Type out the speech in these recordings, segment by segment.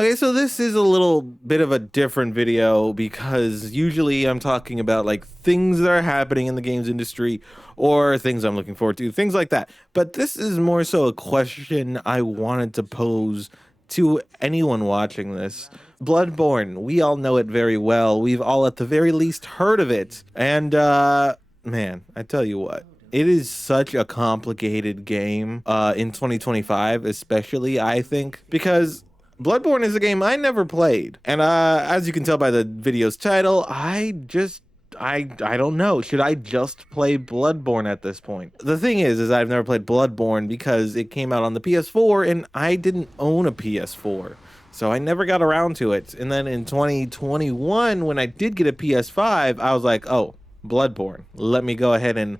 Okay, so this is a little bit of a different video because usually I'm talking about like things that are happening in the games industry or things I'm looking forward to, things like that. But this is more so a question I wanted to pose to anyone watching this. Bloodborne, we all know it very well. We've all at the very least heard of it. And man, I tell you what. It is such a complicated game in 2025, especially, I think, because Bloodborne is a game I never played. And as you can tell by the video's title, I don't know. Should I just play Bloodborne at this point? The thing is I've never played Bloodborne because it came out on the PS4 and I didn't own a PS4. So I never got around to it. And then in 2021, when I did get a PS5, I was like, oh, Bloodborne. Let me go ahead and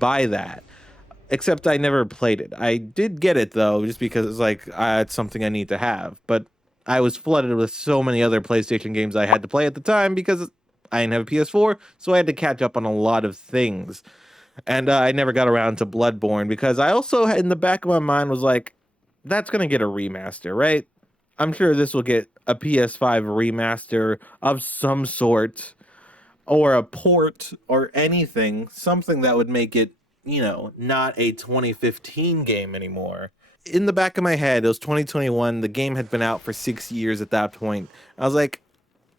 buy that. Except I never played it. I did get it though, just because it's like it's something I need to have. But I was flooded with so many other PlayStation games I had to play at the time because I didn't have a PS4, so I had to catch up on a lot of things. And I never got around to Bloodborne because I also, in the back of my mind, was like, that's gonna get a remaster, right? I'm sure this will get a PS5 remaster of some sort, or a port, or anything, something that would make it, not a 2015 game anymore. In the back of my head, it was 2021. The game had been out for 6 years at that point. I was like,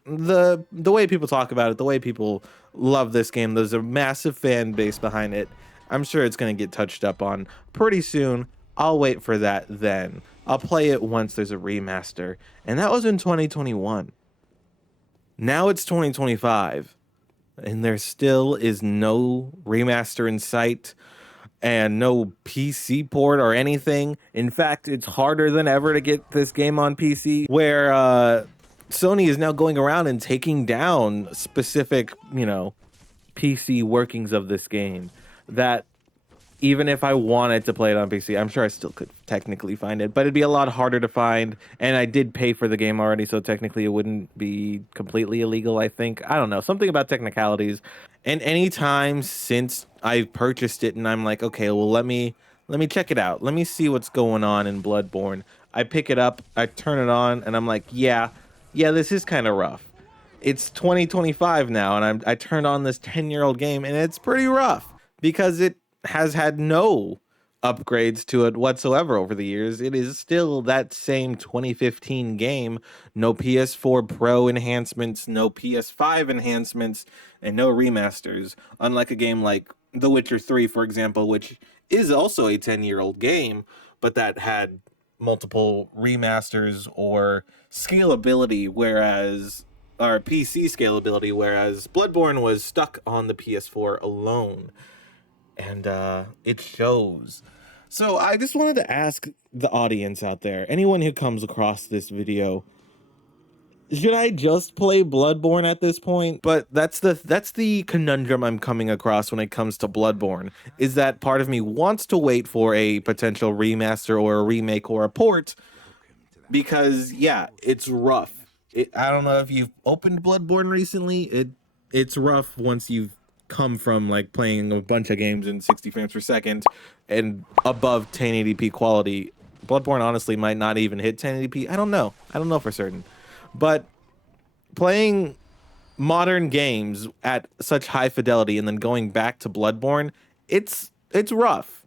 the way people talk about it, the way people love this game, there's a massive fan base behind it. I'm sure it's going to get touched up on pretty soon. I'll wait for that then. I'll play it once there's a remaster. And that was in 2021. Now it's 2025. And there still is no remaster in sight and no PC port or anything. In fact, it's harder than ever to get this game on PC, where Sony is now going around and taking down specific, PC workings of this game that even if I wanted to play it on PC, I'm sure I still could technically find it, but it'd be a lot harder to find. And I did pay for the game already, so technically it wouldn't be completely illegal, I think. I don't know, something about technicalities. And any time since I've purchased it and I'm like, okay, well, let me check it out. Let me see what's going on in Bloodborne. I pick it up, I turn it on, and I'm like, yeah, this is kind of rough. It's 2025 now, and I turned on this 10-year-old game, and it's pretty rough because it has had no upgrades to it whatsoever over the years. It is still that same 2015 game. No PS4 Pro enhancements, no PS5 enhancements, and no remasters. Unlike a game like The Witcher 3, for example, which is also a 10-year-old game, but that had multiple remasters or scalability, or PC scalability, whereas Bloodborne was stuck on the PS4 alone. And it shows. So I just wanted to ask the audience out there, anyone who comes across this video, should I just play Bloodborne at this point? But that's the conundrum I'm coming across when it comes to Bloodborne, is that part of me wants to wait for a potential remaster or a remake or a port because, yeah, it's rough. I don't know if you've opened Bloodborne recently. It's rough once you've come from like playing a bunch of games in 60 frames per second and above 1080p quality. Bloodborne honestly might not even hit 1080p. I don't know for certain. But playing modern games at such high fidelity and then going back to Bloodborne, it's rough.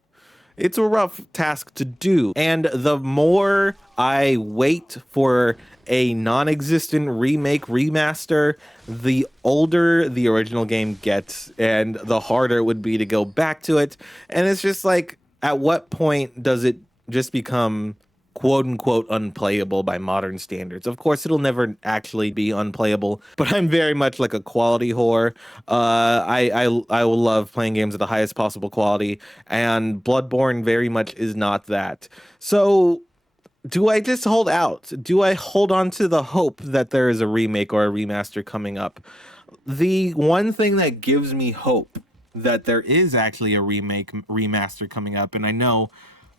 It's a rough task to do. And the more I wait for a non-existent remake, remaster, the older the original game gets and the harder it would be to go back to it. And it's just like, at what point does it just become quote unquote unplayable by modern standards? Of course, it'll never actually be unplayable, but I'm very much like a quality whore. I will love playing games at the highest possible quality, and Bloodborne very much is not that. So do I just hold out? Do I hold on to the hope that there is a remake or a remaster coming up? The one thing that gives me hope that there is actually a remaster coming up, and I know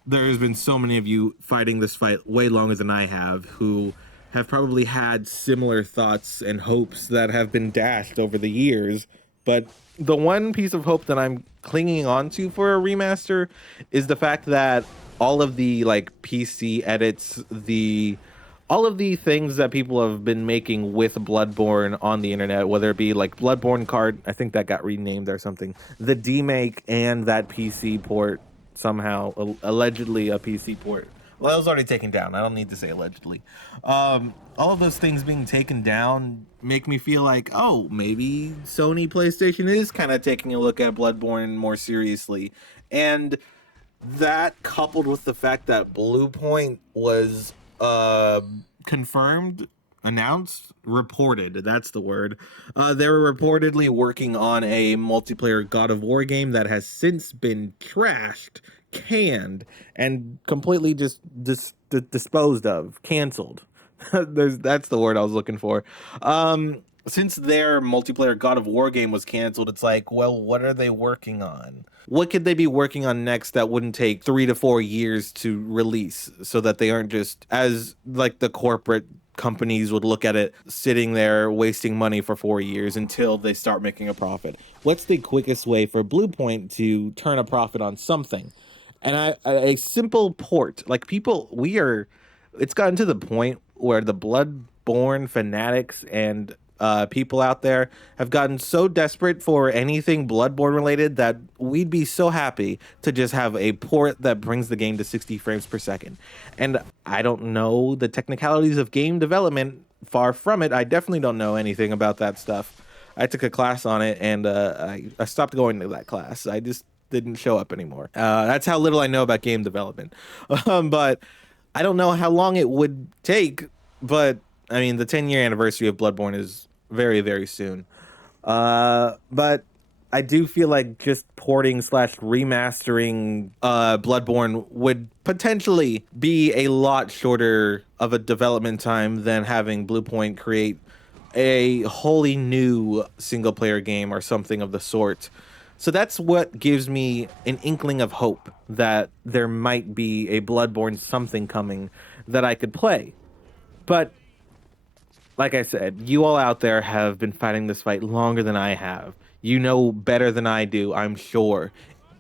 there's been so many of you fighting this fight way longer than I have, who have probably had similar thoughts and hopes that have been dashed over the years. But the one piece of hope that I'm clinging on to for a remaster is the fact that all of the like PC edits, the all of the things that people have been making with Bloodborne on the internet, whether it be like Bloodborne card, I think that got renamed or something, the demake and that PC port somehow, allegedly a PC port. Well, that was already taken down. I don't need to say allegedly. All of those things being taken down make me feel like, oh, maybe Sony PlayStation is kind of taking a look at Bloodborne more seriously. And that coupled with the fact that Bluepoint was confirmed, announced, reported, that's the word. They were reportedly working on a multiplayer God of War game that has since been trashed, canned, and completely just disposed of, canceled. That's the word I was looking for. Since their multiplayer God of War game was canceled, it's like, well, what are they working on? What could they be working on next that wouldn't take 3 to 4 years to release, so that they aren't just, as like the corporate companies would look at it, sitting there wasting money for 4 years until they start making a profit? What's the quickest way for Bluepoint to turn a profit on something? And a simple port, like it's gotten to the point where the Bloodborne fanatics and people out there have gotten so desperate for anything Bloodborne related that we'd be so happy to just have a port that brings the game to 60 frames per second. And I don't know the technicalities of game development, far from it. I definitely don't know anything about that stuff. I took a class on it, and I stopped going to that class. I just didn't show up anymore. That's how little I know about game development. But I don't know how long it would take. But I mean, the 10-year anniversary of Bloodborne is very, very soon. But I do feel like just porting slash remastering Bloodborne would potentially be a lot shorter of a development time than having Bluepoint create a wholly new single player game or something of the sort. So that's what gives me an inkling of hope that there might be a Bloodborne something coming that I could play. But like I said, you all out there have been fighting this fight longer than I have. You know better than I do, I'm sure.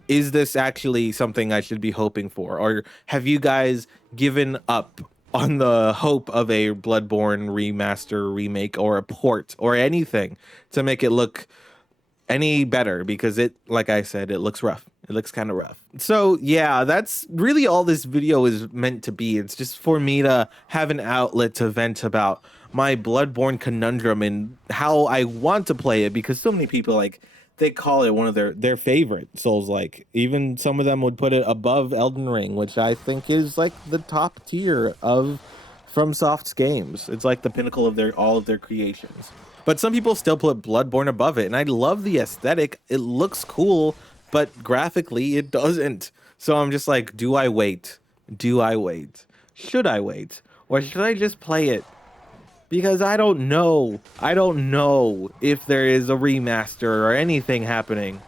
Is this actually something I should be hoping for? Or have you guys given up on the hope of a Bloodborne remaster, remake, or a port, or anything to make it look any better? Because it, like I said, it looks rough. It looks kind of rough. So yeah, that's really all this video is meant to be. It's just for me to have an outlet to vent about my Bloodborne conundrum and how I want to play it, because so many people, like, they call it one of their favorite Souls. Like, even some of them would put it above Elden Ring, which I think is like the top tier of FromSoft's games. It's like the pinnacle of all of their creations. But some people still put Bloodborne above it, and I love the aesthetic. It looks cool, but graphically it doesn't. So I'm just like, do I wait? Do I wait? Should I wait? Or should I just play it? Because I don't know. I don't know if there is a remaster or anything happening.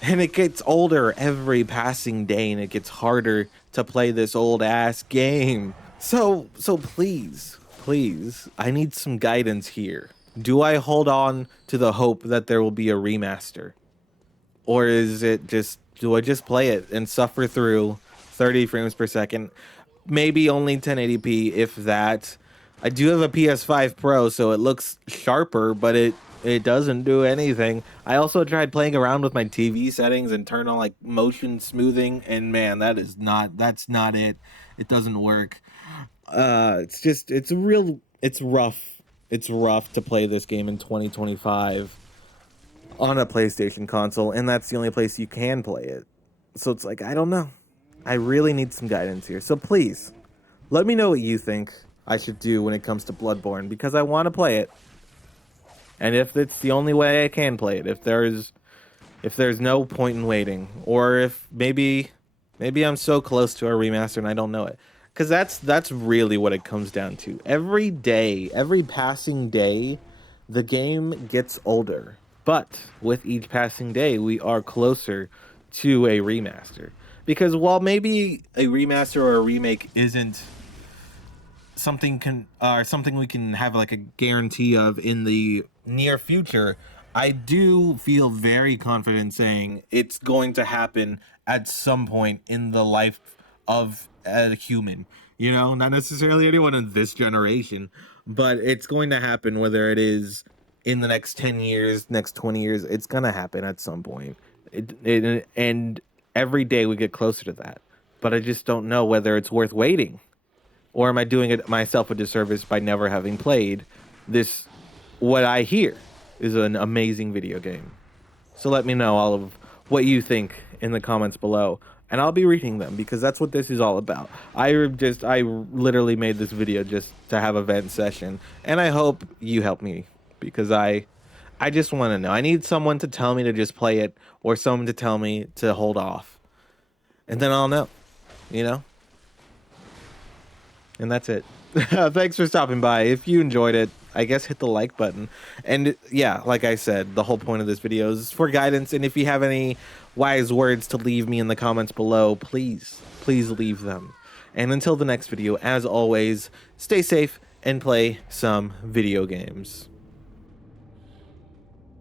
And it gets older every passing day, and it gets harder to play this old ass game. So please, I need some guidance here. Do I hold on to the hope that there will be a remaster? Or do I just play it and suffer through 30 frames per second? Maybe only 1080p, if that. I do have a PS5 Pro, so it looks sharper, but it doesn't do anything. I also tried playing around with my TV settings and turn on like motion smoothing, and man, that's not it. It doesn't work. It's rough. It's rough to play this game in 2025 on a PlayStation console, and that's the only place you can play it. So it's like, I don't know. I really need some guidance here. So please, let me know what you think I should do when it comes to Bloodborne, because I want to play it. And if it's the only way I can play it, if there's no point in waiting, or if maybe I'm so close to a remaster and I don't know it. Because that's really what it comes down to. Every day, every passing day, the game gets older. But with each passing day, we are closer to a remaster. Because while maybe a remaster or a remake isn't something we can have like a guarantee of in the near future, I do feel very confident saying it's going to happen at some point in the life of a human. You know, not necessarily anyone in this generation, but it's going to happen whether it is in the next 10 years, next 20 years. It's going to happen at some point. And every day we get closer to that. But I just don't know whether it's worth waiting, or am I doing it myself a disservice by never having played this, what I hear is an amazing video game. So let me know all of what you think in the comments below, and I'll be reading them because that's what this is all about. I literally made this video just to have a vent session, and I hope you help me because I just want to know. I need someone to tell me to just play it, or someone to tell me to hold off, and then I'll know, you know? And that's it. Thanks for stopping by. If you enjoyed it, I guess hit the like button. And yeah, like I said, the whole point of this video is for guidance. And if you have any wise words to leave me in the comments below, please leave them. And until the next video, as always, stay safe and play some video games.